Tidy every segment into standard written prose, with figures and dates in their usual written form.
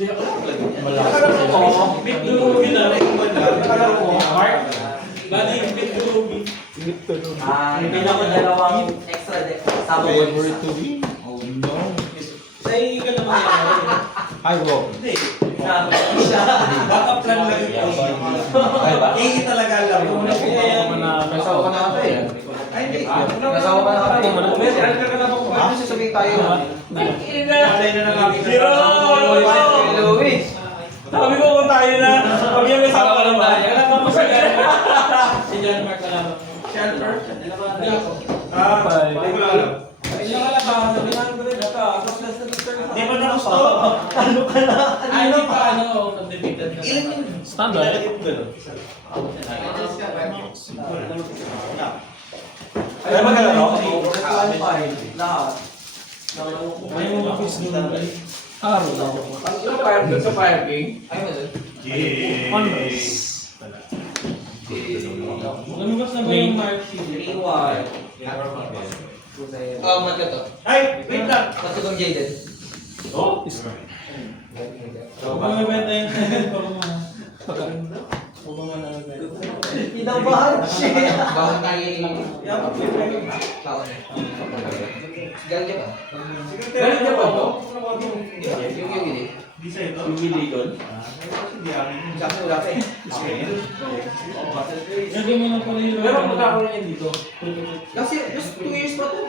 Bit Durugi na rin. Mark? Bali, Bit Durugi. Hindi ako dalawang extra deck. Favorite to be? Oh no. Sa iyo ka naman yan. Hi, bro. Hindi. Siya. Backup plan lang yun. Ay, ba? Hindi talaga alam mo. Nasawa ka na ata eh. Ay, hindi. Nasawa ka na ata eh. Ano sasabihin tayo? Malay na nakakita. Zero! Luis. Sabi ko kung tayo na, pag yung may sama lang tayo. Tapos sa Si John Mark alam. Shelter. Hindi ako. Hindi ko lang alam. Ay, nakalabas. Sabihan ko rin. Di ba na gusto? Ano ka na? Ay, hindi pa ano. Undefeated na. Ilan yun? Standard. Ay, magkala no? Lahat. May mga quiz doon. Araw. Ang fire doon sa Fire King. Ay, mo dun? Lumabas na ba yung Mark CD? 3-1. Mat ka to. Ay, wait lang. Matutong Jaden. Oh? Huwag mabenta yung second pa mga. Huwag mo nabenta. Pinabahan siya. Bawang tayo. Taon. Galing ka ba? Galing ka ba ito? Yung gini. Di sa'yo to? Yung Bilikon? Hindi akin. Kasi wala ka eh. Lagyan mo na pala yung... Pero magkakaroon yan dito. Kasi just 2 years pa to.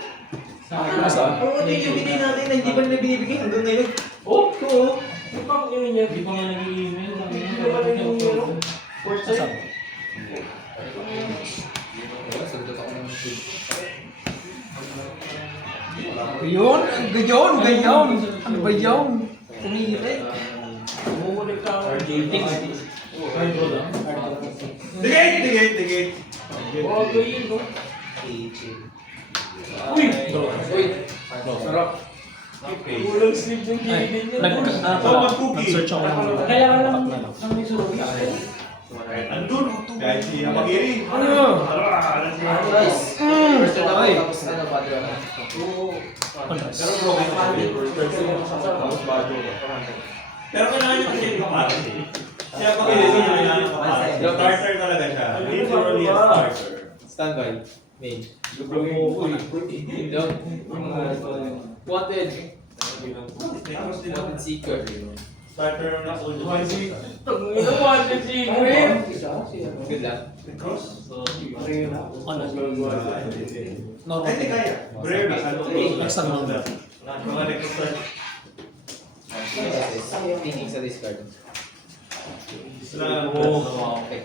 Saan? Oo, ito yung binigay natin na hindi pa nila binibigay hanggang ngayon. Oh! Oo. Di pa ang email niya? Di pa nga nag-i-email. Hindi pa rin yung email. First time. Sagot ako ng food. Yun? Ganyan. Ano ba yun? Tumili. Bumulik ka ako. Hardball lang. Digate. Oo, ito yun, no? Uy! Uy. Sarap. Kulang sleep yung gilid niya. Nag-search ako ng... Kailangan lang ng may surubi. Andun. Kahit si Amagiri. Ano? Guys. First time Ay. tapos ano pa dito. Pero broken pa. Pero kailangan niya kasi yung kamatis eh. Siya pag kailangan yung kamatis. Starter talaga siya. Literally a starter. Standby. Main. Wanted. Wanted seeker. Starter na old. Wanted si Ingrid. Good luck. Cross? Normal. Hindi kaya. Brave na ano. Extra number. Mga request. Thinking sa discard. Okay.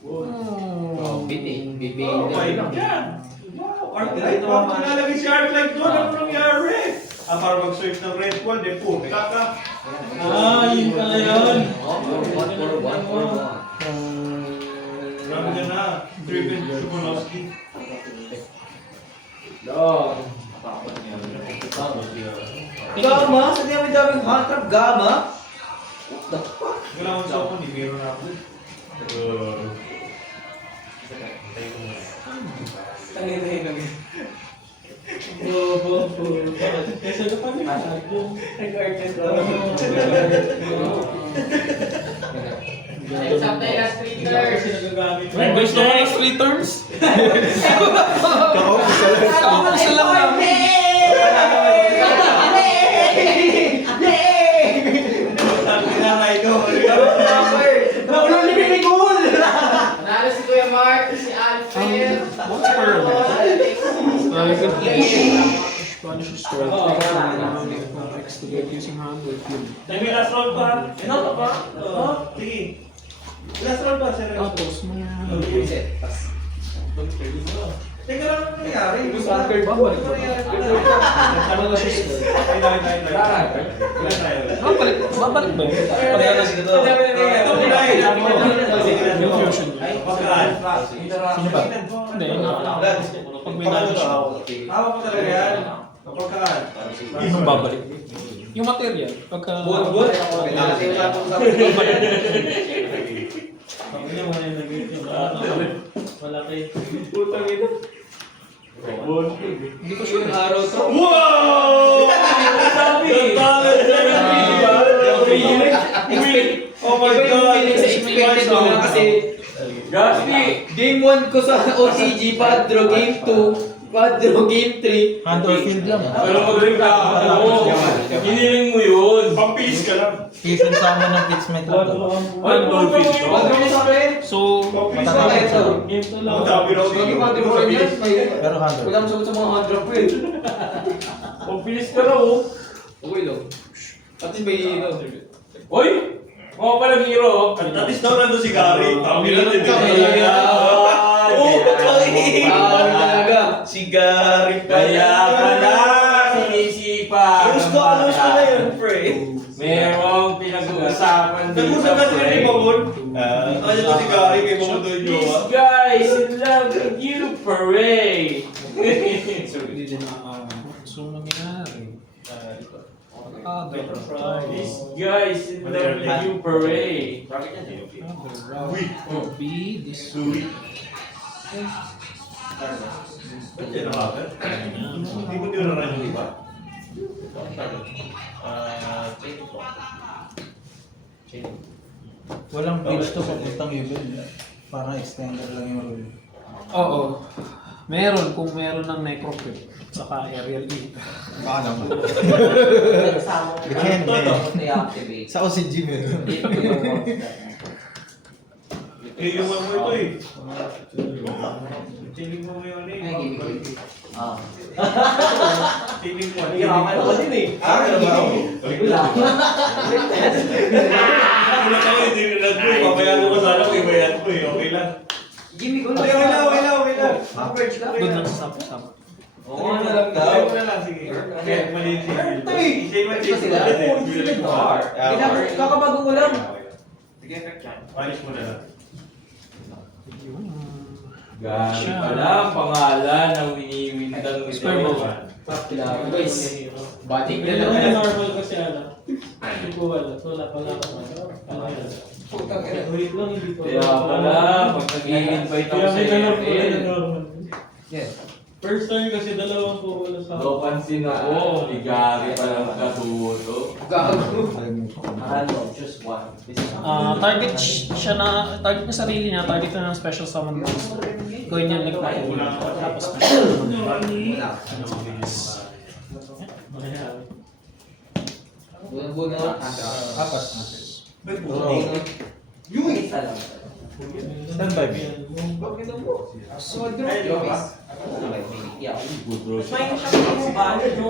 Oh, biting. Oh my God! Wow! Artight mo ang pinalagay si Artight doon. Ano nangyari? Para mag-search ng red wall, de po. Kaka. Yun pala yun. Grabe ka na. Driven Shukunowski. Gama? Sa dami-daming hand trap, gama? Wala akong sa ni meron ako. Kasi na pa niya. Kasi nagagamit. Gusto mo ng free terms? Kakaupo lang namin. Sabi na nga ito. Nakulong ni Bibigul! Nanalo si Kuya Mark, si Alfred. What's per? Good place. Spanish strike. Extubate using hand with cube. May last round pa. Ano pa pa? Sige. Last round pa, sir. Tapos, Reset. Teka lang ano nangyari. babalik ba? Ano na siya? Babalik ba? Pagkakas ito. Infusion. Sino ba? Hindi. Pag may knowledge. Hawak mo talaga yan. Kapagkaan. Anong babalik? Yung material. Pagka... Good. Hindi mo na yung nag-iit malaki. Putang ina. Hindi ko sure. Yung araw to. Wow! Sabi! Oh my Iba yung God! feeling sa expected mo na kasi Gasly! game 1 ko sa OCG, Padro, game 2, Padro, game 3. Underfield lang. Pero magaling ka. Oo. Hiniling mo yun. Pampilis ka lang. Season sama ng pitchmate lang to. Ay, Dolphin. Padro mo sa akin. So, Matagal ito. Game to lang. Ang dami raw Lagi dito. Padro mo rin yan. Pero 100. Wala mo sa mga hundred po eh. Pampilis ka raw. Okay lang. At least may Oy! Mga palang hero. At least daw nandun si Gary. Kami lang din. talaga. Si Gary kaya pala sinisipa. Gusto na yun, pre. Merong pinag-uusapan dito, Nag-usap na sila ni Babon. Ano to si Gary kay Babon doon yun? These guys in love with you, pare! hindi din so nangyari. These guys in love with you, pare! B, this Ba't yan nakaka? Hindi mo din na yung iba? Walang pitch to papuntang evil. Parang extender lang yung rule. Oo. Meron kung meron ng necrocrypt saka aerial E. Baka naman. Depende. Sa OCG meron. Eh, yung mo ito eh. Tiling mo yung ano eh. Tiling mo. Yaman ako din eh. Wala ka eh, hindi nila ko eh. Pabayaan ko sana kung ibayaan ko eh. Okay lang. Jimmy, go na. Okay lang. Average ka. Doon lang sa sapo. Oo, na lang daw. Ayaw mo na lang, sige. Kaya maliit si Bill. Sige, maliit si Bill. Kakabago ko lang. Sige, panis mo na lang. Gari pala ang pangalan ng winiwindang ito. Sperm mo. Guys, batik na Hindi lang. naman normal kasi ano. Hindi ko wala. Wala pala ako. Wait lang, hindi ko. Kaya pala, pag nag-i-invite ako Kaya sa may normal. event, Yes. First time kasi dalawang po wala sa no pansin ako, ni Gary palang katuto. Gago. Target siya na, target niya sarili niya, target na ng special summon monster. Gawin niya like na tapos Buwan-buwan na. Apat na. Yung isa lang. Standby B.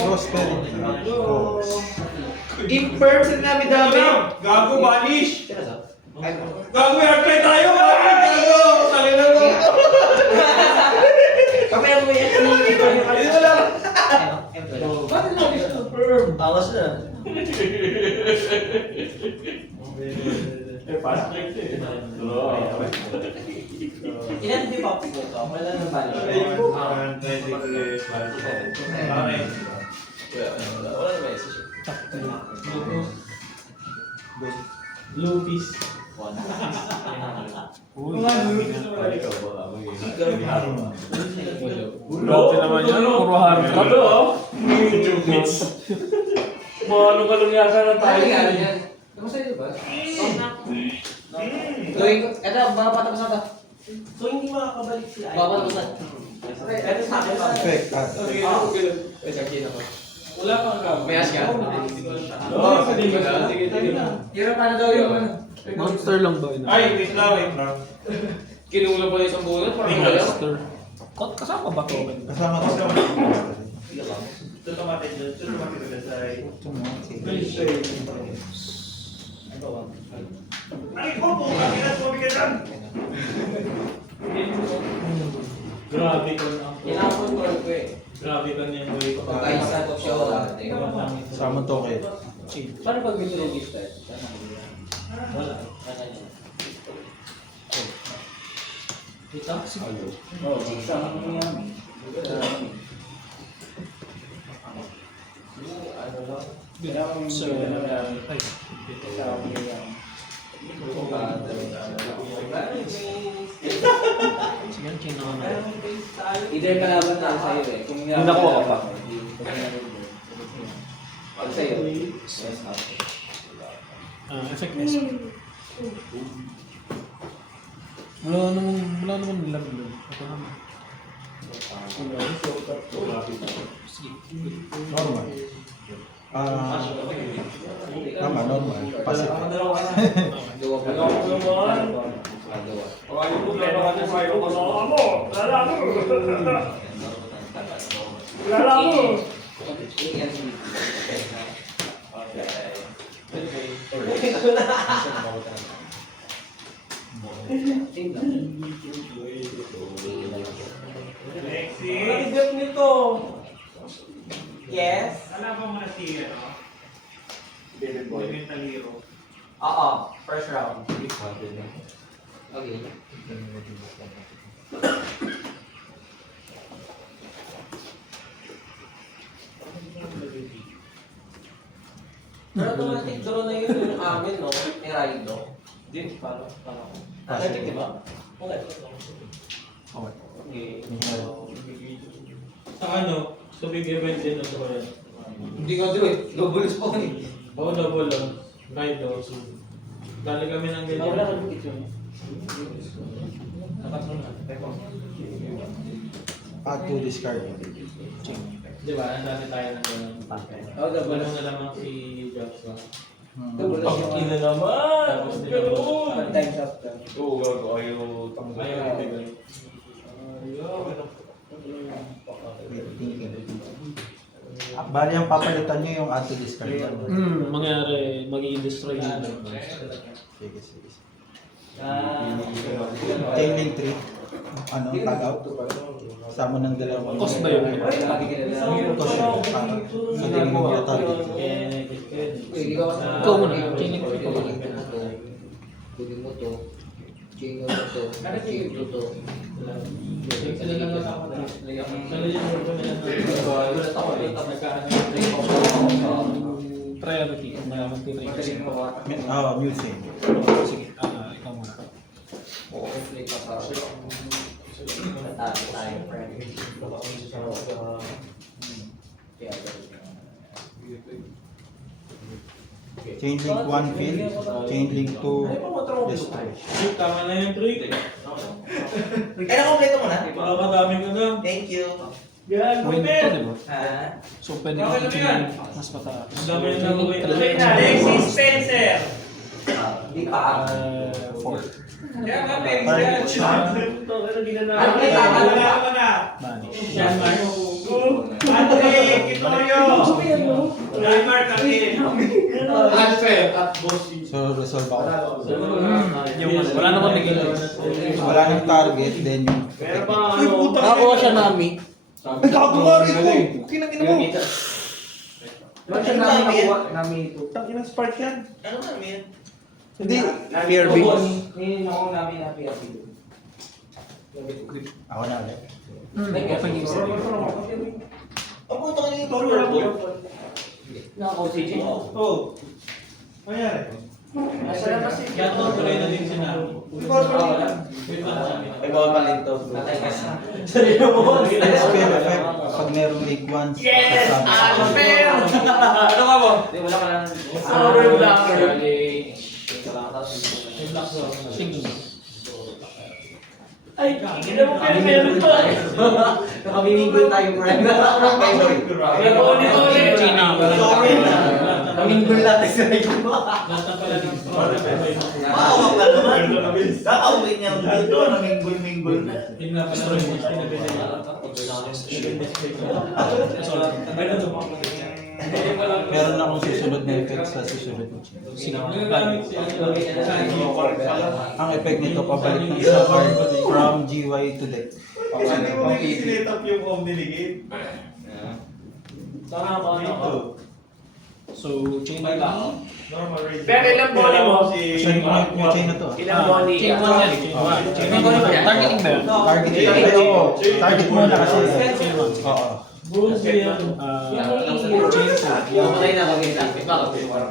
Roster. In person namin dami. Gago, banish! Ay, Gago, airplay tayo! Gago! Sabi na mo! kamaya mo yan. Hindi mo lang. Bakit lang is confirm? Awas na. Fast break eh. Ilan di pa po to? Wala nang balik. Blue piece. Grabe naman yan, puro hard trap. Ano ah? Ano ka lang yata ng tayo? Kamusta ito ba? Gawin ko. Ito, papatapos na ito. So hindi makakabalik si Ay. Papatapos na. Ito sa akin pa. Effect. Wala kang gawin. May ask ka? Sige. Hira pa na daw yung ano. Monster lang ba yun? Ay, wait lang. Kinulang pa yung isang bulan. Parang wala. Monster. Kasama ba to? Kasama ko. Ito tumatay dyan. Ito tumatay dyan sa... Ay, ko po! Kami na tumabi ka dyan! Grabe ko na. Kinapon ko ko eh. Grabe ka na yung way ko. Ay, sa ko siya wala. Kasama to kay. Paano pag binilog gift tayo? Wala. Ito? Oo, sama mo yan. So, ay. Sige, kailangan. Either kalaban na sa'yo eh. Kung Yung nakuha ka pa. Pag sa'yo. Effect S. Wala naman nilang doon. Ito naman. Sige. Normal. Tama, normal. Passive. Alexis! nito. Yes? Alam mo muna si, ano? David Boy. Mental Hero. Oo, first round. Okay. Pero automatic draw na yun yung amin, no? Ni Raido. Di, paano ko? Automatic, di ba? Okay. Okay. Sa ano, sa big event din ako yan. Hindi ko draw eh. Double spawn eh. Oo, double lang. Ride also. Dali kami ng ganyan. Nakatro na. Add to discard. Di ba? Nandali tayo ng ganyan. Oo, double. Wala na lamang si Joshua. Double na siya. Ina naman! Tapos nila. Time's up. Oo, gago. Ayaw tanggol. Ayaw ibigay. Bali, ang papalitan nyo yung add to discard. Mangyari, mag-i-destroy yun. Sige, sige. Chain link 3. Ano, tag out. Sama ng dalawang. Cost ba yun? Cost yun. Hindi mo target. Ikaw muna. Chinik ko ikaw muna. Pwede mo to. Chain mo to. Chain mo to. Sila lang nasa ako na. Sila yung mga Priority. Mag-i-trade. Music. Sige, ikaw muna. Conflict pa sa tayo, friend. Chain link 1 field. Chain link 2 destroy. Tama na yung trick. Kaya na-complete mo na? Makakadami ko na. Thank you. Yan, Win kapit! to, di ba? Ha? So, pwede Okay ko lang chain yan. mas mataas. Ang dami na nag-win. Alexis Spencer! Di pa. 4. Kaya nga, Alexis. Ano ulit tatanong ka? Wala ka na. Banish. Yan, Mark. Andre Quitorio! John Mark Akin! Alfred at Boss. So, resolve ako. Yung wala naman naging Wala nang target, then yung Meron pa ano? Nakakuha siya nami. Ay, kakakuha rin ko! Kinagin mo! Diba siya nami nakuha? Nami ito. Tanginang spark yan. Ano nami yan? Hindi. PRB. Hindi ako nami na PRB. Ako na ulit. open user. Ang puto ka na yung power. Naka-OCG? Oh. Mayari. Nasa labas eh. Kaya ito, tuloy na din siya na. Wait lang sa amin. May bawal pa rin ito. Spell effect, pag merong league 1, Yes! Unfair! Ano ka mo? Hindi, wala ka lang. Sorry, blocker. May black zone. Tingin. Ay, kikita mo pero meron pa. Nakaminigol tayo, friend. Ulit-ulit. Kaminggol natin sa ito. Lahat na pala ng straw. Maawa ka naman. Kakauwi niya dito, naminggol-minggol na. Yun nga pala yung most pinabili niya. Meron akong susunod na effect sa susunod na chain. Nagagamit siya. Ang effect nito, pabalik ng isang card from GY to deck. Hindi mo nag-sinet up yung home delegate. Tama ba ako? So, chain by lang. Normal range. Pero ilang body mo? Chain ko na yung chain na to. Ilang body? Chain 1 yan. Chain 1. Targeting ba yun? Target yun. Oo. Target mo na kasi. Chain 1. Oo. Bulls yan. Chain 2. Patay na kami.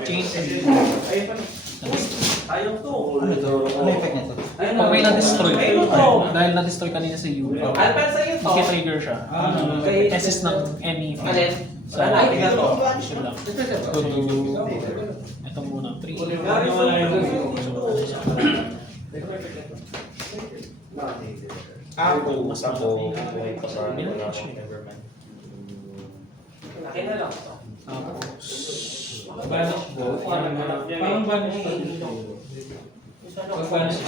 Chain 2. Ayun pa na. Ayaw to. Ano to? Ano effect nito? Ayun Pag may na-destroy, Ayun to. dahil na-destroy kanina sa U, Alpan sa'yo to. trigger siya. Okay. SS ng any Alin? field. So, Ay, ito ito. lang. Ito muna, 3. Mas Akin na lang. Tapos, Vanish ball. Parang vanish pa din. Pag vanish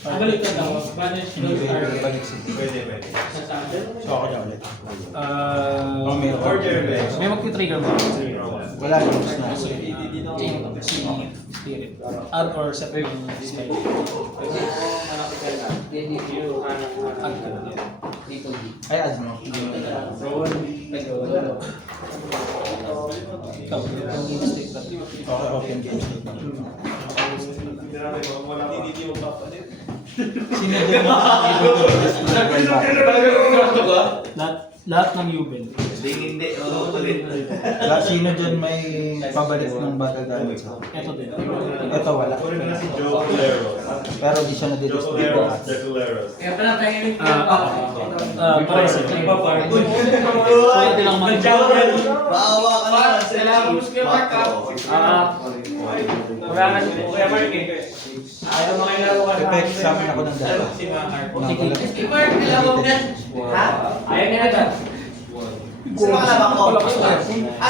balik ka daw. Vanish Hindi goes pwede are balik si Pwede, pwede. sa atin. So ako na ulit. may Order, best. mag-trigger mo. Wala yung gusto na. Spirit. Add or set yung spell. Add ka na. Ay, ads mo. Ikaw, yung mistake ka. Okay, open game state. Sino dyan mo? Lahat ng Yubel. Sino dyan may pabalik ng battle damage? Ito din. Ito wala. Kunin mo na si Joe Claros. Pero di siya na-destroy. Kaya pala tayo Para sa so, hindi lang Baawa ka na. Salamat mo kay Mark. Wala ka si Kuya Mark eh. Ayaw makilaro ka Effect sa akin ako ng data. Si Mahar. Si Mark, kailangan mo yan. Ha? Ayaw niya na dyan. Sino ka lang ako?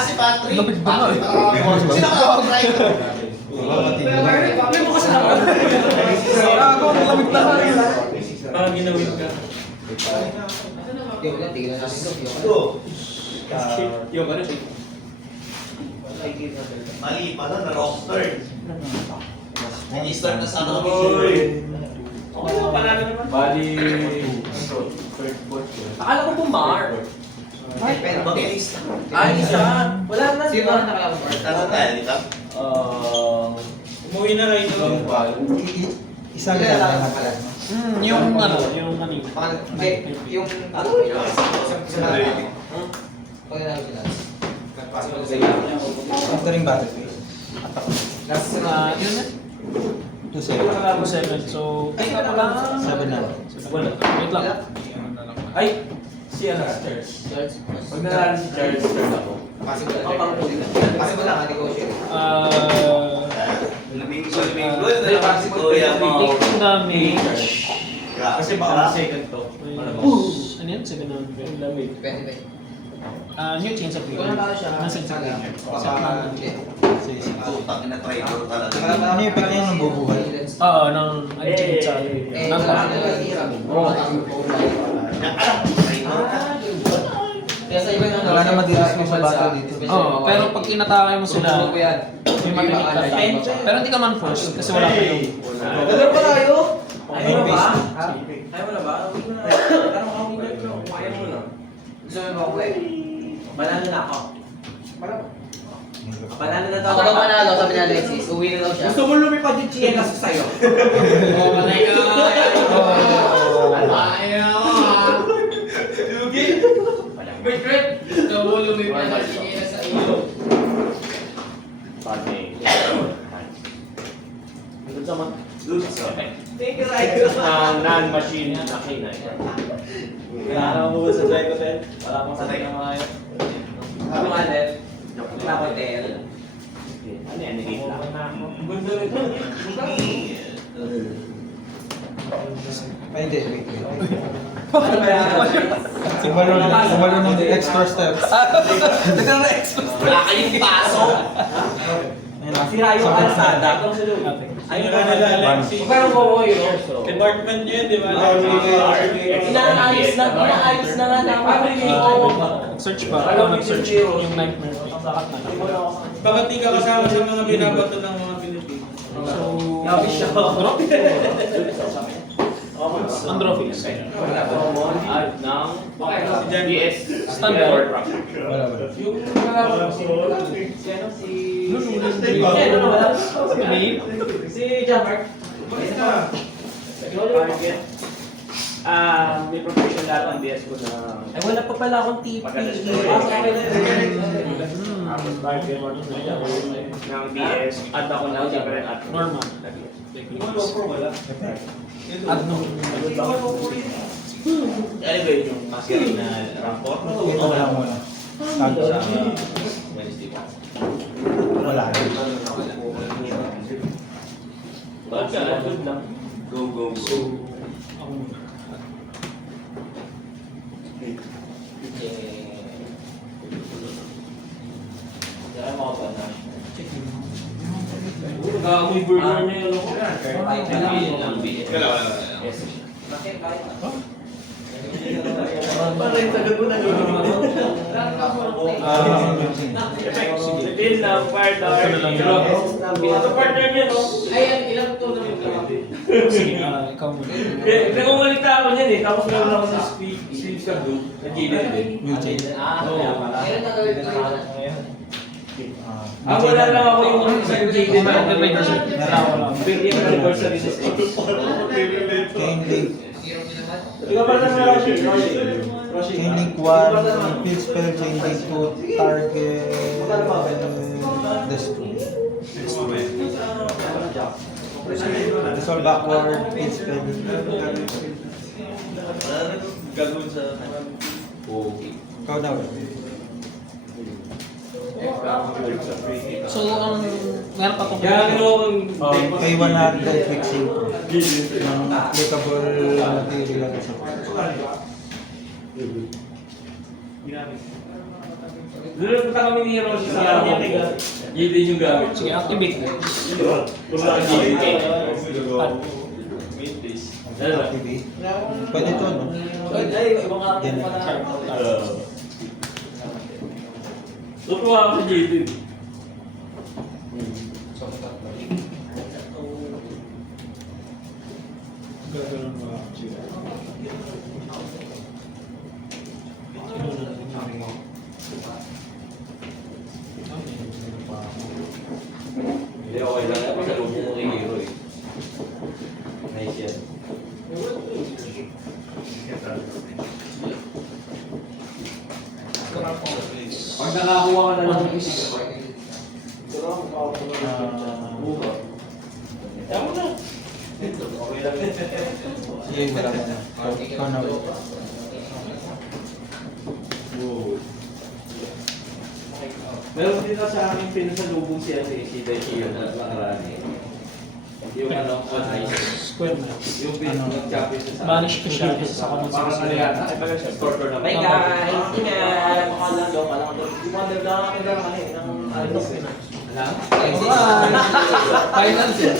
Si Patrick. Lapit ba nga eh? Sino ka lang ako? May bukas na ako. Ako, lamig na nga. Parang ginawin ka. Yung tignan natin ito. Yung ano siya. Mali pala na roster. Nag-start na sa ano. Okay na, panalo naman. Bali. Akala ko bumar. Mabilis. Ay, isa. Wala na. Sino ka nakalaban Mark? Tara tayo, di ba? Umuwi na rin ito. Isang data na pala. Yung ano, yung kanina. Yung ano yun? Pag nanalo sila. After yung battle phase. Yun na. 2-7. 2-7. So, ay, ano ba? 7 na. Wala. Wait lang. Ay, si ano? Charles. Pag nanalo si Charles, turn ako. Possible lang, negotiate. Lumingo na si Kuya mo. Take damage. Kasi baka second to. Ano yun? 700. Lamig. Depende. New chains of Kung nanalo siya, Nasa sana. Putang ina traitor talaga. Ano yung effect niya nung bubuhay? Oo, ng unchained sa Wala na lang hirap. Kaya sa iba yung Wala na madilas mo sa battle dito. Oo, pero pag inatakay mo sila, may matinig ka time. Pero hindi ka man force kasi wala ka yung... Dala pa tayo? Ayaw mo na ba? Ayaw mo na ba? Uwi mo na. Parang makawin na ito. Ayaw mo na. Gusto mo ba ako eh? Manalo na ako. Manalo na daw Ako daw manalo, sabi ni Alexis. Uwi na daw siya. Gusto mo lumipad yung chiyelas sa'yo. Oo, patay ka. Ayaw. Wait, Fred. Gusto mo lumipad ang chinelas sa iyo. Thank you, Rayo. Non-machine na K9. Kailangan mo ba sa Psychotel? Wala akong sanay ng mga yun. Ano nga, Ned? Takotel. Ano yan? Nagigit lang. Gundo rin. Ay, hindi. Wait. Ano ba yan? Sumalo ng extra steps. Wala kayong paso. Ayun na. Si Rayo Calzada. Ayun na nila, Alexi. Pero mo Department nyo yun, di ba? Inaayos na nga namin. Search ba? Ako nag-search yung nightmare. Bakit na lang? Bakit di ka kasama sa mga binabato ng mga Pilipino? So, Yabi siya. drop? Androphis. Si Jan DS. Standard. Wala. Yung Si ano? Si... Name? Si Jammer. Target. May profession lahat ng DS ko na Ay, wala pa pala akong TP. tapos target ng DS at ako na different at Normal. Anyway, yung master na rapport. Ito na lang muna. Tag sa Wednesday pa. wala. good lang. Go, go, go. Kaya mga ba na? Nag-aamoy burger niya yun ako. Yes. Bakit kahit Parang yung tagal mo na yun. Reveal na, partner. Ito partner niya, no? Ayan, ilang to naman ito? Sige, ikaw muna. Nag-umalita ako niyan eh, tapos meron ako sa speed sa group. Nag-gilid din. Eugene. kaya pala. Ilan na gawin ko yun? Wala lang ako yung sa gilid na. Narawa lang. 30th anniversary ni Six. Chain link. Ikaw pa lang na Roshi. Chain link 1. Field spell. Chain link 2. Target. Destroy. Dissolve backward. Field spell. Gagawin sa... Okay. Ikaw na. So, meron pa itong Kaya gano'n Kay 100 fixing ng applicable material sa doon punta kami ni Roshi sa labo. Gilid yung gamit. Sige, activate. activate. Pwede ito, no? Ay, ibang araw Yan. pa na. Tutuwa ako sa Gilid. Hindi, okay lang. Kasi lubong mo kay Hero eh. Nice yan. Pag nakakuha ka na lang ng isa. Tama na. Okay lang. Sige, wala ka na. Ikaw na. Meron din na sa akin pinasalubong siya si Daishiyo na nakaraan eh. Yung ano, Square na. yung nag-champion siya sa Banish ko siya kasi sa common parang ano sense. yata, ay pala siya, store na. Bye guys! Ingat! Yung mga dagdagan kami lang ng alos na. Finance yan.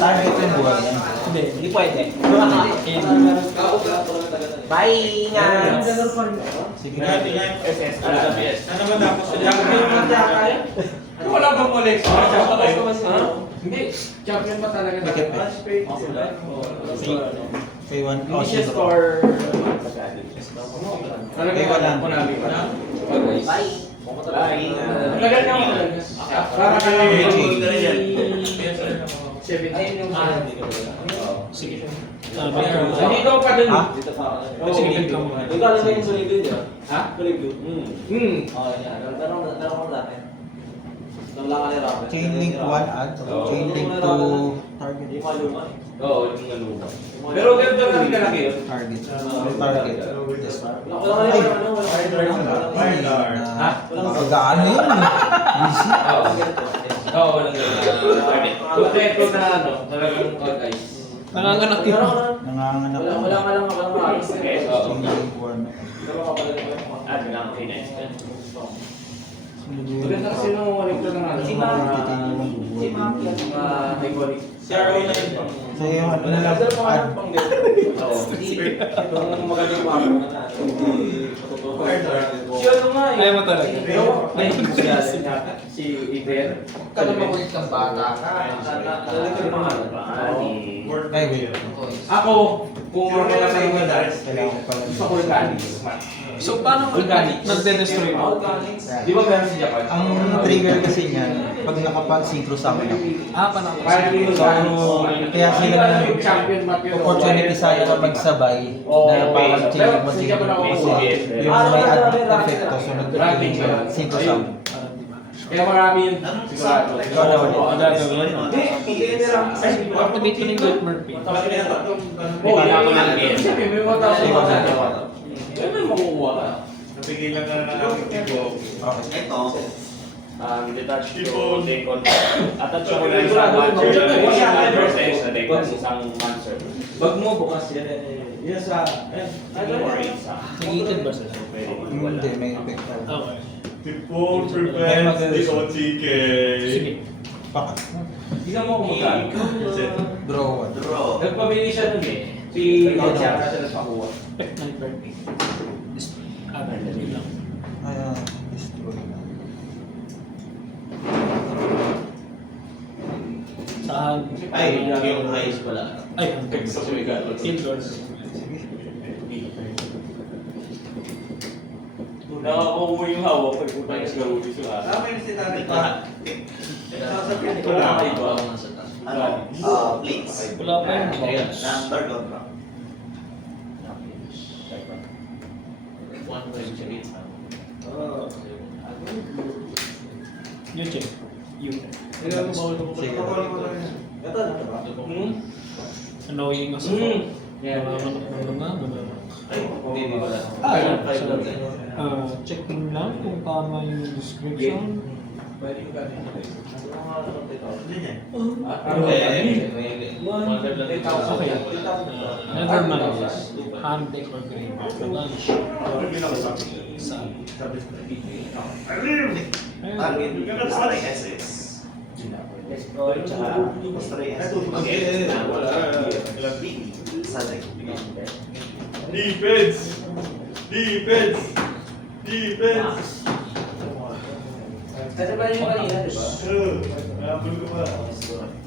Target yung buwan yan. Hindi. Hindi pwede. Bye! Ingat! Sige. SS, LWS. Ano ba tapos sa Ano wala bang Molex? Hindi, champion pa talaga. Dikit pa. Kay 1. Hindi siya store. Kay 100. Bye! Bye. Tagal niya ako talaga. Para ka lang Ayun yung Sige. Dito pa din. Ha? Sige, bigyan ka muna. Ikaw alam mo yung solid niya? Ha? Solid yun? Hmm. Oo, yan. Tanong ko natin. Nung lang ka ni Robert. Chain link 1 add. Chain link 2 target. Hindi maluma eh. Oo, yung nalupa. Pero ganito lang kalaki yun. Target. Target. Yes. Wala ka ni Robert. Ha? Pag-ano yun eh. Busy. Oo, walang ganun. Protecto na ano, talagang on ice. Nanganganak yun. Nanganganak. Wala ka lang maalis. Chain link 1. Ano lang, finance. Maganda kasi nung walikto ng ano, Si Maki. mga iconic. CRO na yun. So yung ano na lang. Add. Oo. Itong magaling ko ako na Si ano nga eh. Ayaw mo talaga. Ay, si Iber. Kano makulit kang bata ka? Ay, wait. Ako, kung makakasay mo na, Kailangan ko pala. gusto ko organic. So, paano Organics. nagde-destroy mo? Di ba meron sa Japan? Ang trigger kasi niyan, pag nakapag-synchro sa akin ako. Paano ko? Parang yung organic. Kaya sila na yung champion map yun. opportunity sa akin na magsabay na parang change mo din kasi yung may effecto sunod yung synchro sa akin. Kaya marami yun. Sigurado. Ikaw na ulit. Ang gagawin. Activate ko ng Goat Murphy. Oo, ako lang. Siyempre, may mga tao sa mga eh, may makukuha ka. Napigilan ka na ng aking tipo. Okay. Detach Tipo, to take on. Attach ko lang sa Mancher versus sa take on isang Mancher. Bag mo bukas yan. Yan sa... Negated ba sila? Hindi, may effect. Okay. Tipo prevents the OTK. Sige. Baka. Tingnan mo kung magkano. Draw 1. Nagpabili siya nun eh. Si Gonzaga na siya nagpakuha. Pet Night Birthday. Dali lang. Ayan. Destroy. Saan? Yung highest pala. Ay, ang text. Indoors. Nakakakuha yung hawak pag puta yung siguro sila. Tama yung sinabi pa. Sasabihin ko na kayo ba? Plates. Wala pa yun. Number doon ba? You check. You. Sige. Annoying ako. Checking lang kung tama yung description. Okay. Never mind. Handtake or green. Lunch. Saan? Defense! Defense! Defense! Kasi ba yung kanina, di ba? Nabul ko ba?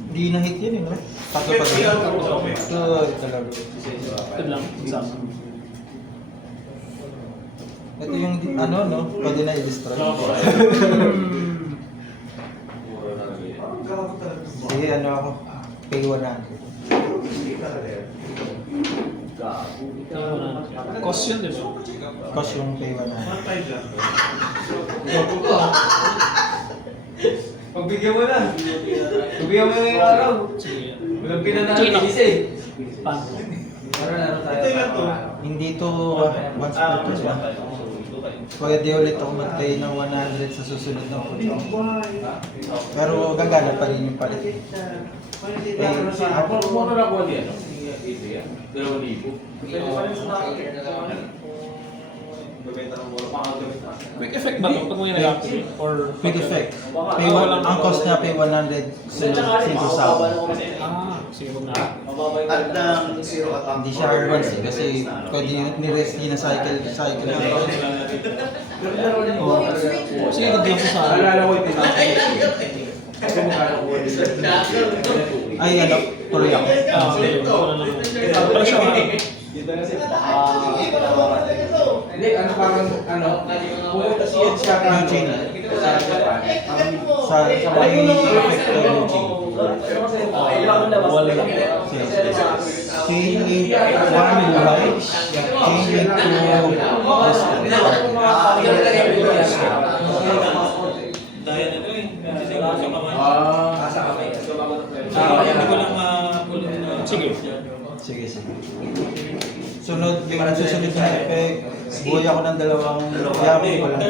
Hindi na-hit yun eh, no? Pato pa rin. Ito, talaga. Ito lang. Isa. Ito yung, ano, no? Pwede na i-destroy. Sige, ano ako? Pay 100. Cost yun, di ba? Cost yung pay 100. Pagbigyan mo na. Pagbigyan mo na yung araw. Sige. Walang pinanalo isa eh. Paano? Ito yung to. Hindi to once per two ba? Pwede ulit ako mag-pay ng 100 sa susunod na puto. Pero gagana pa rin yung palit. Ako mo na nakuha niya, no? Ito yan. 2,000. Depende pa rin sa Quick effect ba ito pag may nag-activate? Or Quick effect. Pay one, ang cost niya pay 100 sinto sa sige huwag na. At ng zero at hindi siya R1 kasi pwede ni-rest niya na cycle na. Sige, gagawin ko sa akin. Alala ko yung tinapos. Kasi mukha ko Ay, ano, tuloy ako. Pero siya Hindi, ano parang, ano, pumunta si Ed siya ng Eugene. sa Japan. Sa may effect to Eugene. wala lang. Chain link 1 light, chain link 2 Sige. Sige, sige. Sunod, yung susunod na effect, buhay ako ng dalawang yaman ko lang.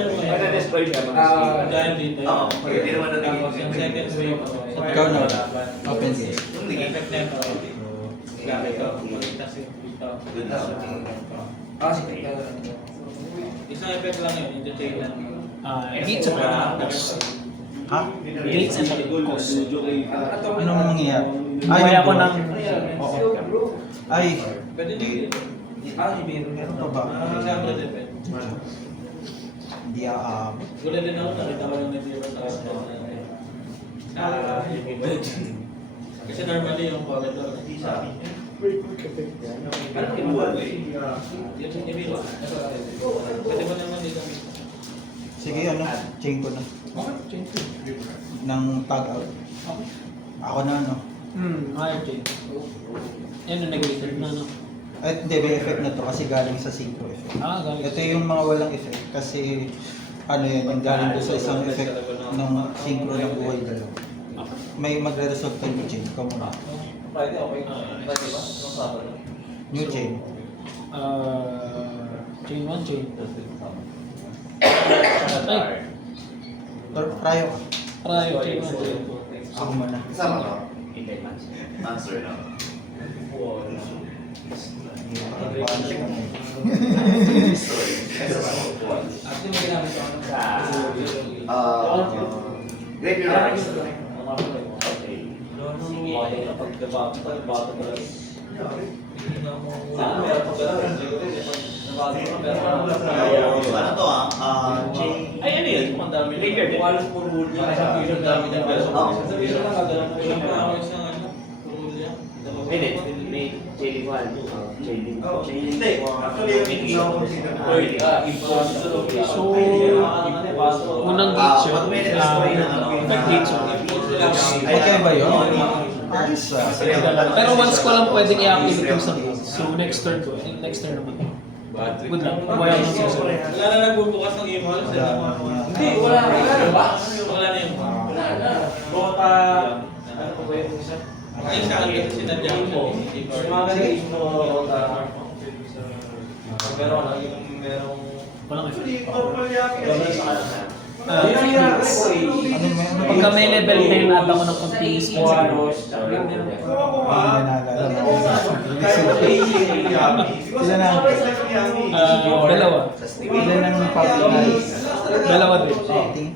Hindi naman natin. Ikaw na, open game. Gates and cost. Ha? Gates and cost. Anong mangyayari? Buhay ako ng... Ay, meron pa ba? Hindi aabot. Kasi normally yung corridor, Ano yung buwan eh? Yung ibig pwede mo naman dito. Sige, ano, chain ko na. Nang tag-out. Ako na, ano. Higher chain. Yan yung negative na, no? Ay, hindi, may effect na to kasi galing sa synchro effect. Galing. Ito yung mga walang effect kasi ano yan, yung galing doon sa isang effect ng synchro na buhay dalawa. May magre-resolve ka new chain. Ikaw muna. Friday, okay. Friday ba? Nung Sabado. New chain. Chain 1, chain 2. Ay. Try ko. Try, chain 1, chain 2. Ako muna. Kasama ka? Hindi man. Answer na. Sorry. Actually, may ginamit ako ng Graveyard. Okay. Sige. pagbabato pa lang. Ano to chain. Ay, ano yun? Ang dami. Later din. Walos puro rule niya. Kasi ang dami ng beso. Sabi ko lang kagano'n ko lang ayos ng ano. Rule niya. Hindi. May chaining 1. Chaining. Hindi. Actually, yung hindi ako consider na. So, unang gate yun. Effect gate yun. Okay ba yun? Ayos ah. Pero once ko lang pwedeng i-activate yung isang gate. So, next turn ko. Next turn naman. Good luck. Wala nang susunod. Wala na nagbubukas ng email. Hindi, wala na ba? Wala na yun. Wala na. Bota. Ano po ba yung isa? Ay, sa akin kasi sinadya ko. Mga ganyan mo. Meron na yung merong... Walang effect. Actually, normal yan. Pagka may level 10, add ako ng konting skills. Hindi na naalala. Ilan ang Dalawa. ilan ang public Dalawa din. rating?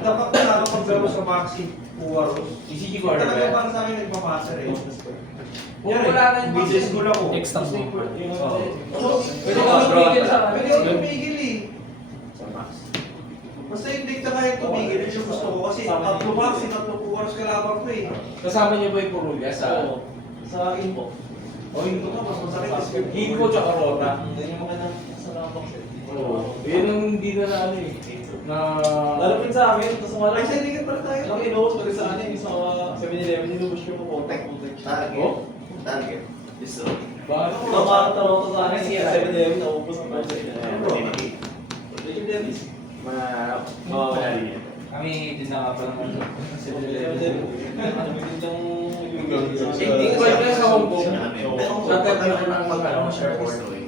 Dapat na nakapaglaro sa Maxi Puwaros. ECG corner ba Talaga yan? para sa akin nagpapasa eh. Wala na yung Business school ako. Extra mo. Pwede ka tumigil sa Pwede ako tumigil eh. Basta yung data kaya tumigil, yun yung gusto ko. Kasi tatlo Maxi, tatlo Puwaros kalaban ko eh. Kasama niyo ba yung Purulya sa info? O yun ko to, mas masakit kasi yung Info tsaka Aurora. Yan yung mga yun ang hindi na ano eh. Lalo rin sa amin, tapos wala. Ay, sa iligan pala tayo. Ang inuos pa rin sa akin, sa 7-Eleven, inubos yung contact. Target. Destroy. Bakit? Tumakatawa ko sa akin, siya 7-Eleven, naubos ang contact. Legend Davis. Wala rin yan. Kami din na pa naman 7-Eleven. Hindi ko sa Hong Kong. Shuttle ko ng mga Destroy.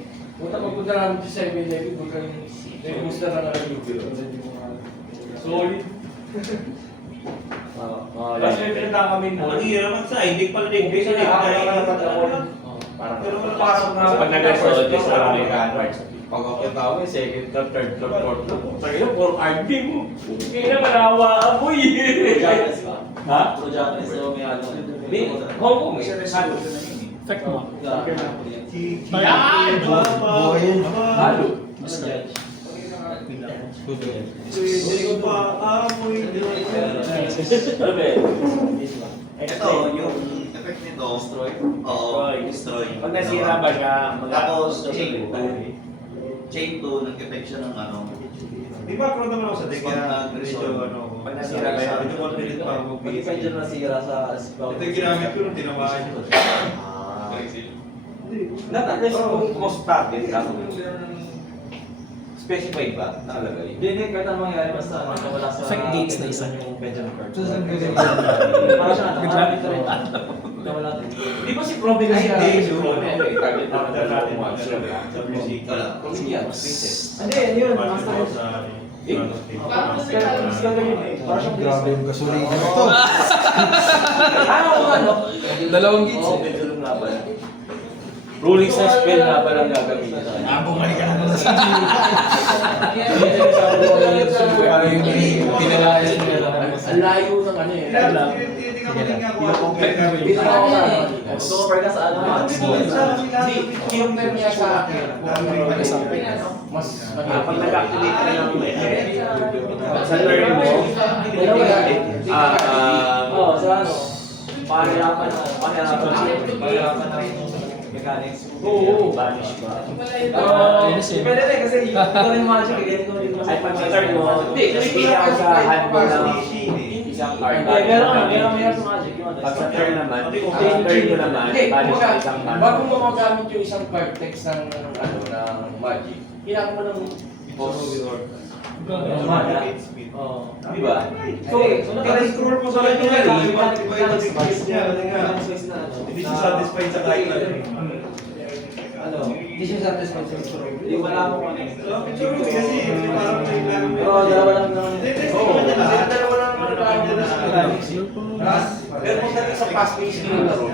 Punta magpunta namin sa 7-Eleven, may gusto na nga yung solid. Tapos may pinunta kami mo. Ang hirap naman sa hindi pala nag-base Kasi na parang pero wala parang na Pag nag-first place na kami cards. pag ako tao, second, third, fourth. Sabi ko, for RD mo. Hindi na manawa ako eh. Ha? Pro Japanese daw may ano. Hong Kong eh. Effect mo. Buhay yun, no? Halo. Hindi pa amoy. Ano ba Ito, yung effect nito. Destroy. Oo, destroy. Pag nasira ba siya, Tapos, chain 2, nag-effect siya ng ano. Di ba ako naman ako sa deck kaya Pag medyo ano. pag nasira ka, kaya medyo alternate para Pag magbigay. medyo nasira sa Ito yung ginamit ko nung tinamaan nyo. Natakas kung cost target ka. Specified ba? Nakalagay? Hindi, kahit anong mangyari basta wala sa... Effect gates na isa. Yung Benjamin Card. Para siya natakamit na rin. Nawala din. Di ba si Probe kasi Ay, hindi, si Probe? Target na natin mga Wala. Sige yan, princess. Hindi, yun. Master. Parang kasi Grabe yung gasolina nito. Ano? Dalawang gates Oo, medyo lumlaban. Ruling sa spell na ba lang gagamitin sa kanya? Bumalik ka na naman sa Parang yung pinalayan mo yan. Ang layo ng ano eh. Tinitingnan ko nga kung Dito ako sa gusto ko pa sa ano. Hindi, kinumper niya sa akin. Mas Pag nag-activate ka lang sa learn mo. Dalawa yan. Oo, sa ano. Pahirapan ng mechanics. Oo, banish ba? Depende rin kasi ikaw rin magic, ikaw rin Ay, pag sa turn mo, hindi, kasi ikaw sa hand mo ng isang card. meron sa magic. Pag sa turn naman, turn mo naman, banish ka isang card. Bago mo magamit yung isang card text ng ng Magic, kailangan mo ng Di ba? So, scroll mo sa library, iba yung space niya. Hindi siya satisfied sa kahit ano eh. Hindi siya satisfied sa picture. Hindi, wala akong ano. Kasi parang kailangan mo. Oo, dalawa lang naman. Dalawa lang naman Mechanics. Pero kung dati sa fast-paced yung laro,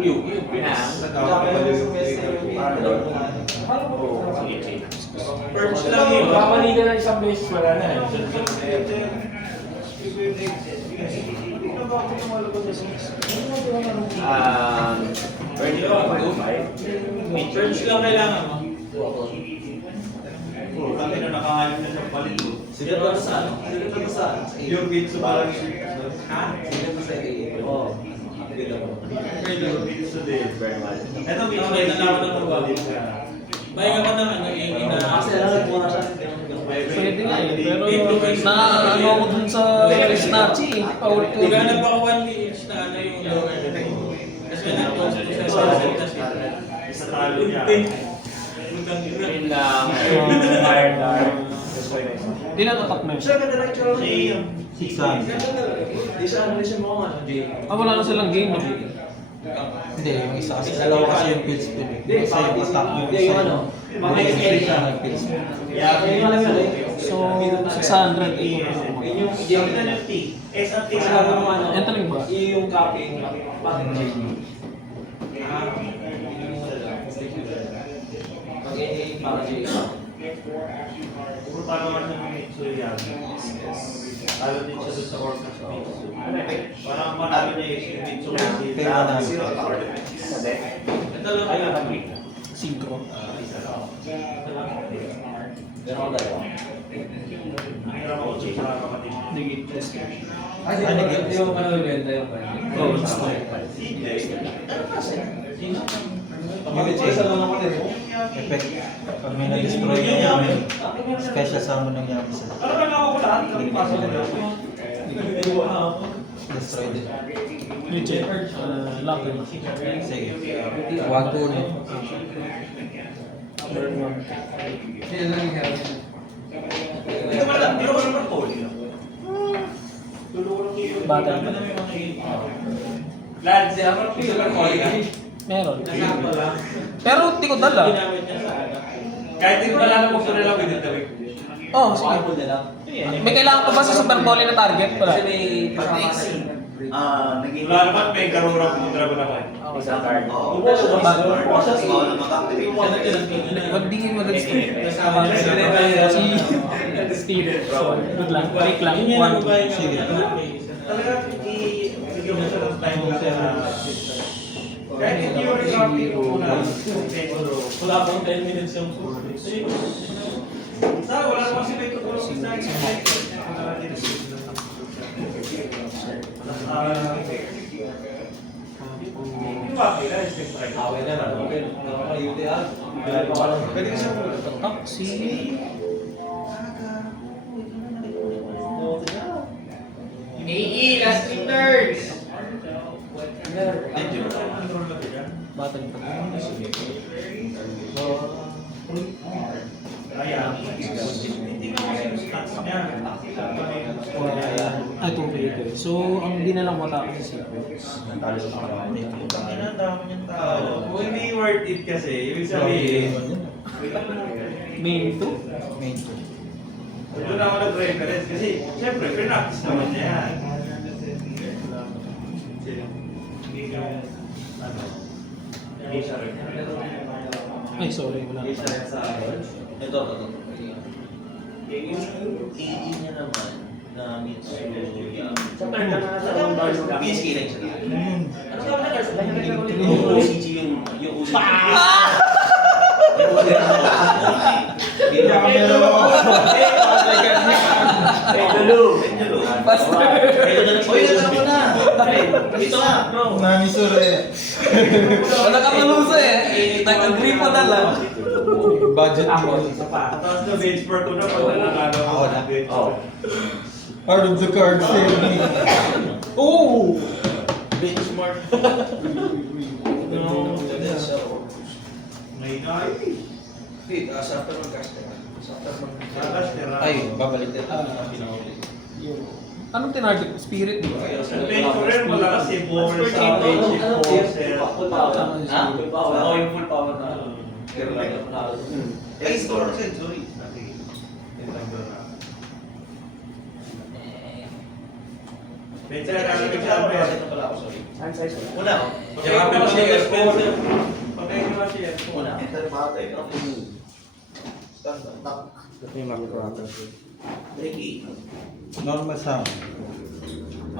yung pinang. Perch lang yun. Kamali ka na isang beses, wala na. Pwede ka mag-5. Perch lang kailangan mo. Kami na nakahalip na sa palit. Sige ba sa ano? Sige ba sa Yung bits sa parang Ha? Sige ba sa AA? Oo. Ganda mo. yung bits sa din. Ito bits Okay, nalaman ng babae. Bayan ka naman ng AA na... Kasi alam ko na siya. Pwede nga eh, pero na-ano ako dun sa Snatchy eh. Power to. Maghanap ako 1 inch na ano yung lower. Kasi nag-post ko sa sunset kasi. Sa talo niya. Yun lang, fire dark. Hindi na tatak na yun. Siya ganda lang tsura niya. 600. Di siya ano siya mo ano, Jay. Wala na silang game no? Hindi, yung isa kasi dalawa kasi yung field spin. Hindi, Isa yung attack mo. Hindi, yung ano. Mga siya ng field spin. Yung alam yun eh. So, 600 eh. Yung T. S at T Kasi sa ano ano. Entering ba? Yung copying. Bakit Jay? Pag-AA para Jay. Puro talaman sa Mitsu yan. Talo din siya doon sa Orcas Mitsu. Parang manalo niya yung Mitsu kasi Pero manalo. zero power. Ito lang Ay, kayo. nakapit. Synchro. Pero ako dalawa. Hirap ako sa kapatid. Negate test. Ay, hindi mo pa nabibenta yung Oh, it's fine. Isa lang ako din. Effect. Pag may na-destroy yung special summon ng Yakuza. Parang ako lahat ng pasok na. Destroy din. Legit. Lock in. Sige. Huwag ko ulit. Turn 1. Hindi ko naman call. Battle. Lads, ako lang pila lang call. Meron. Pero hindi ko dala. Ginamit niya sa ano. Kahit hindi wala na gusto nila pwede tawid. Oh, sige. May kailangan pa ba sa Super Bowl na target? Wala. Kasi may kasama sa Wala naman may karurang ng Dragon naman. Isang card. Wag di mag-stream. Si Steven. So, good lang. Break lang. Yun yan ang babae nga. Sige. Talaga, bigyan mo siya ng time mo siya na kahit hindi yung recovery ko muna. Wala pang 10 minutes yung Sana wala naman si May tutulong sa akin. Yung wakil na, step right. Away na lang. Okay. Nakakayuti ah. Pwede ka siya Taxi. AE, last 3 turns! Battle pa. Ayan. Hindi ka kasi yung stats niya. Ay, 2 vehicle. So, ang di na lang wala ko sa sequence. Ang ina, dami niyang tao. Kung hindi worth it kasi, ibig sabihin, Main 2? Main 2. doon ako nag-reference kasi, syempre, pre-practice naman niya yan. Hindi ka, ano, hindi siya Ay, sorry. Wala. Ito. Yung EE niya naman na Mitsu yan. Sa turn ka na sa one bar lang. PSK lang siya. Ano ka ba na Yung OCG yung OCG. Pendulum. Basta. Oy, nagtanong ko na. Ito nga, bro. Nani Sure. Wala ka malusa eh. Nag-agree pa na lang. Budget mo. Tapos na benchmark ko na pag nananalo Ako na. Oo. Out of the cards, save me. Oh! Benchmark. May nai. Ay, babalik din. Anong tinarget? Spirit, di ba? Ang benchmark rin malakas si Bower sa benchmark forces. Full power. Ha? Full power. Oo, yung full power na. Pero like, Ay, score. Sorry. Benchmark na lang Una. Patay ko na siya. Una. Enter batay. Ricky. Normal sound.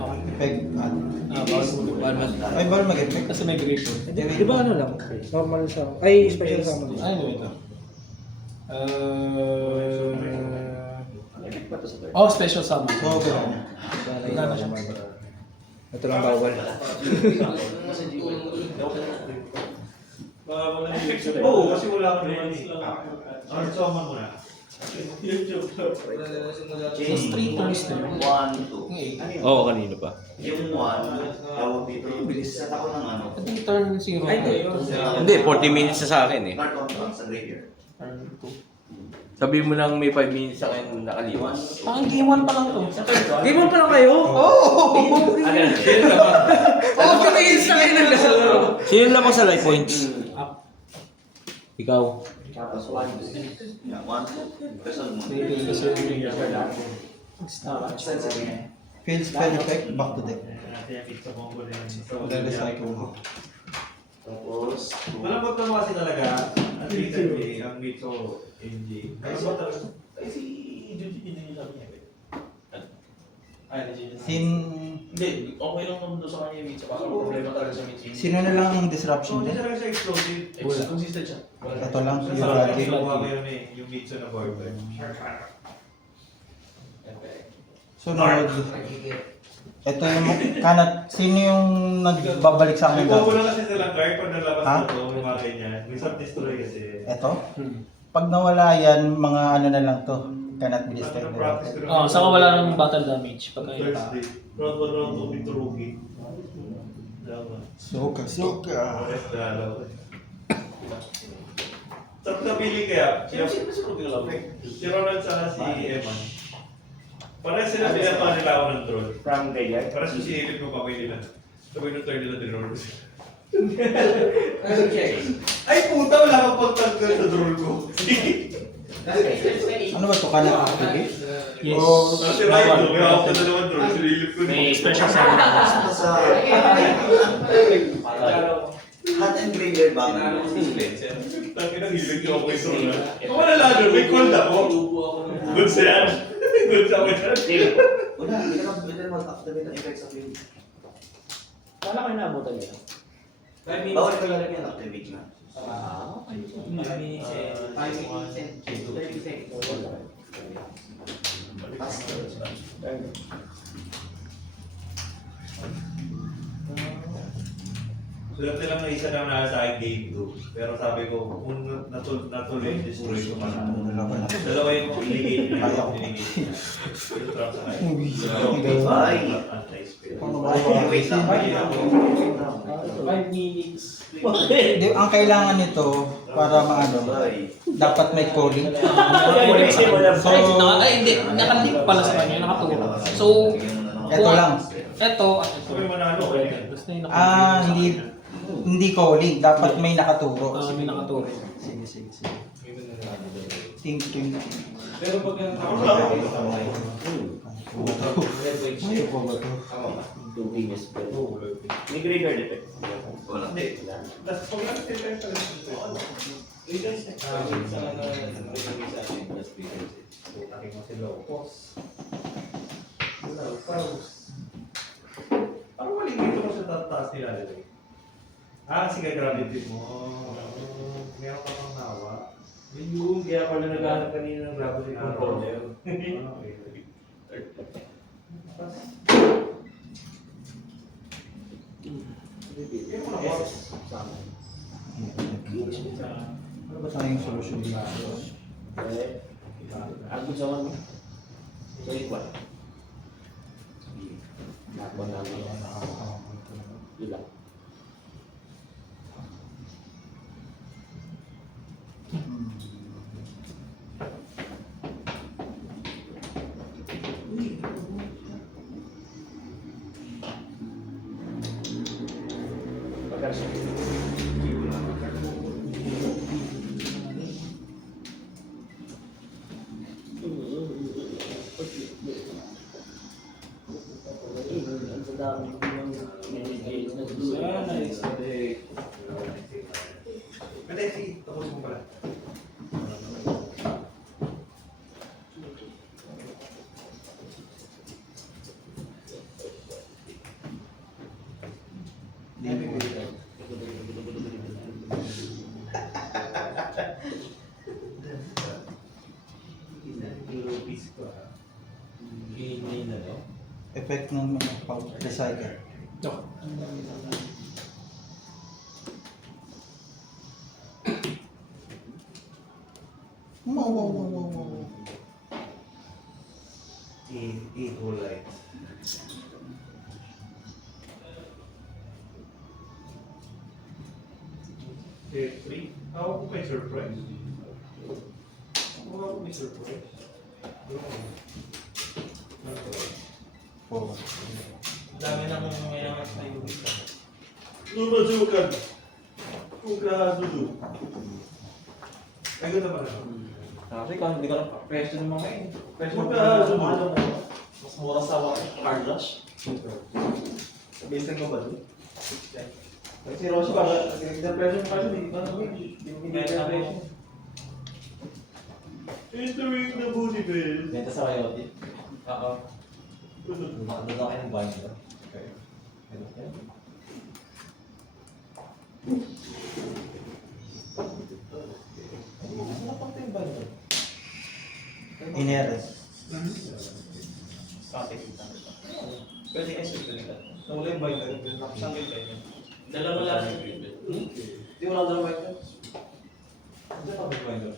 Effect. Ay, Bawal bawal mag-effect. kasi may grip. Di ba ano lang? Normal sound. Ay, special sound. Ay, ano ito? Oh, special summon. So, okay lang. Wala na siya. Ito lang bawal. Oo, kasi wala ko naman eh. Ano sa mo na? So, straight turns na yun. 1, 2. Okay. Oo, kanina pa. Yung 1, tawag dito, set ako ng ano. Ito yung turn 0. Hindi, 40 minutes na sa akin eh. Card contract sa graveyard. Turn 2. Sabi mo lang may 5 minutes sa akin nakaliwas. Ang game 1 pa lang to. Game on pa lang kayo? Oo! Oh, tumingin sa akin ng laro. Sino lamang sa life points? Ikaw. Tapos 1, 2. Yeah, 1, 2. Kasal mo. Fail spell effect, back to deck. Recycle mo. Tapos, Walang pagkama kasi talaga, at least ang Mitso MJ. Ano ba talaga? ay si Juji sabi niya. Sin... Hindi, okay lang naman doon sa kanya yung Mitch. Baka problema talaga sa Mitch. Sino na lang ang So, disruption hindi niya? talaga siya explosive. Consistent siya. Ito lang, Sa yung sa akin, Ragi. kinuha ko yun eh, yung Mitso na board. Sunod. Ito yung kanat. Sino yung nagbabalik sa akin Nagpo dati? lang kasi silang card pag nalabas Ha? na ito, yung mga ganyan. May sub-destroy kasi. Ito? Pag nawala yan, mga ano na lang to. Cannot be destroyed. Practice ko Oh, saka wala ng battle damage pagka ita. Thursday. Round 1, round 2, Victor Rookie. Dalawa. Suka, suka. Pares dalawa. Sarap na pili kaya. Si Ronald saka si Eman. Pares sila pinapa nila ako ng troll. From Gayag. Pares yung sinilip ko kamay nila. Sabi nung turn nila, dinroll ko sila. Ay puta, wala kang pagtanggal sa droll ko. Ano ba ito? Cannot activate? Yes. Kasi Ryan, may ako na naman droll. Sinilip ko May din. special summon. Basta sa... Hot and graveyard ba? Tangin ang hilig ko ako yung troll na. Kung wala lalo, may cold ako. Good sa yan. Good sa ako yan. Wala, hindi ka na pwede mag-activate ang effects of graveyard. Wala kayo naabutan nila. Bawal ko lang yan, activate na. Sulat nilang na isa na nasa akin game 2. Pero sabi ko, kung natuloy, destroy ko pa na. Dalawa yung iligate nila. Yung trap sa akin. Bye! Anti-spell. Wait lang, wait lang. 5 minutes. Hindi, ang kailangan nito para maano, Bye. dapat may calling. So, Ay, hindi. Nakalink pala sa kanya. Nakaturo. So, ito lang. ito. Sabi mo na ano, Basta yung nakaturo. Hindi calling. Dapat may nakaturo. May nakaturo. Sige. Think. Pero pag ako lang. Ayaw po ba ito? 2 minutes. May graveyard effect. Wala. Hindi. Tapos pag natin tayo Parang maligito ko sa taas nila. Kasi gagravity mo. Meron ka pang nawa. Yung kaya pala naghahanap kanina ng gravity controller. Ano ba tayong solusyon dito? Agad sa mo. So, ikaw. Nakon namin. Ilang. Pwede, sige, tapos mo pala. Effect ng pag-recycle. Wow. Eight whole lights. Free? Ako may surprise. Ako may surprise. Oh. Dami na mong ngayon sa iyo. Lumazukan! Kuka Zulu. Ay, ganda pa na. Kasi kung hindi ka lang presyo ng mga yun. Presyo ng Kuka Zulu. mas mura sa car rush. Basic mo ba doon? Kasi Rosie para sa presyo ng car hindi ba hindi presyo. Entering the booty bill. Benta sa Coyote. Oo. Ano? Makadala kayo ng bahay nila. Okay. Ineres. Pwede kasi ito. Nawala yung bahay nila. Nakasangil kayo. Dalawa lang. Hindi wala dalang bahay nila. Hindi pa may bahay nila.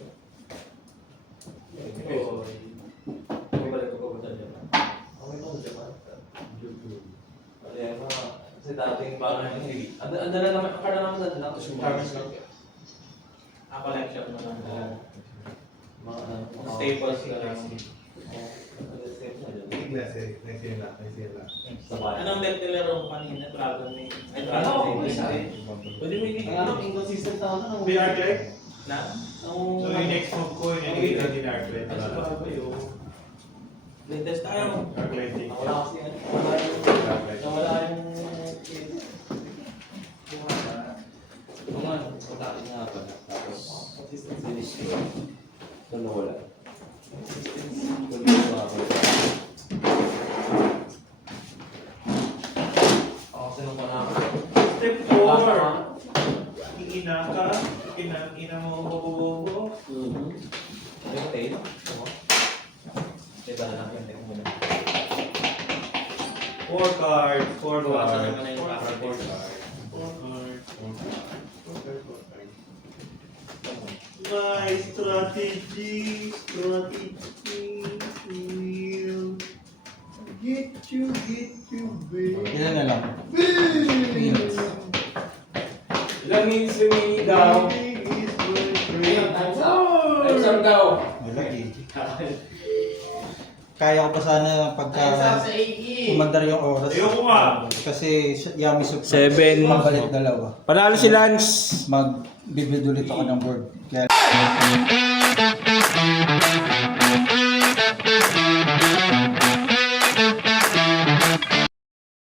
Bumalik ko pa dyan. Okay po, di ba? Kasi dating parang hindi. Ang dala naman, ang naman dala lang. Tapos lang. Collection mo lang. Mga Staples ka lang. Next year lang. sa bahay. Anong bet nila rin kanina? Dragon ni... Ay, Ano? Dragon Isa ni... eh. Pwede mo hindi. Ang ano, inconsistent na ano. May arclight? Na? So yung next move ko, yung nakikita din arclight. Latest tayo. Arclight thing. Wala kasi yan. Wala yung... Nawala yung... Yung ano, pagkain nga pa. Tapos, finish ko. So, nawala. Kasi nung panahon. Step 4. Iina ka. Ina mo bobo. Ayun, tayo. Diba na lang yung tayo muna. 4 cards. 4 Bawasan cards. naman na yung para 4 cards. 4 cards. My strategy. Will get you, baby. Ilan na lang? Ilang minutes remaining daw? Time's up. Time's up daw. Wala eh. Kaya ko pa sana pagka umandar yung oras. Ayoko nga. Kasi yummy soup. 7. Mabalik dalawa. Panalo si Lance. Mag-build ulit ako ng board. Kaya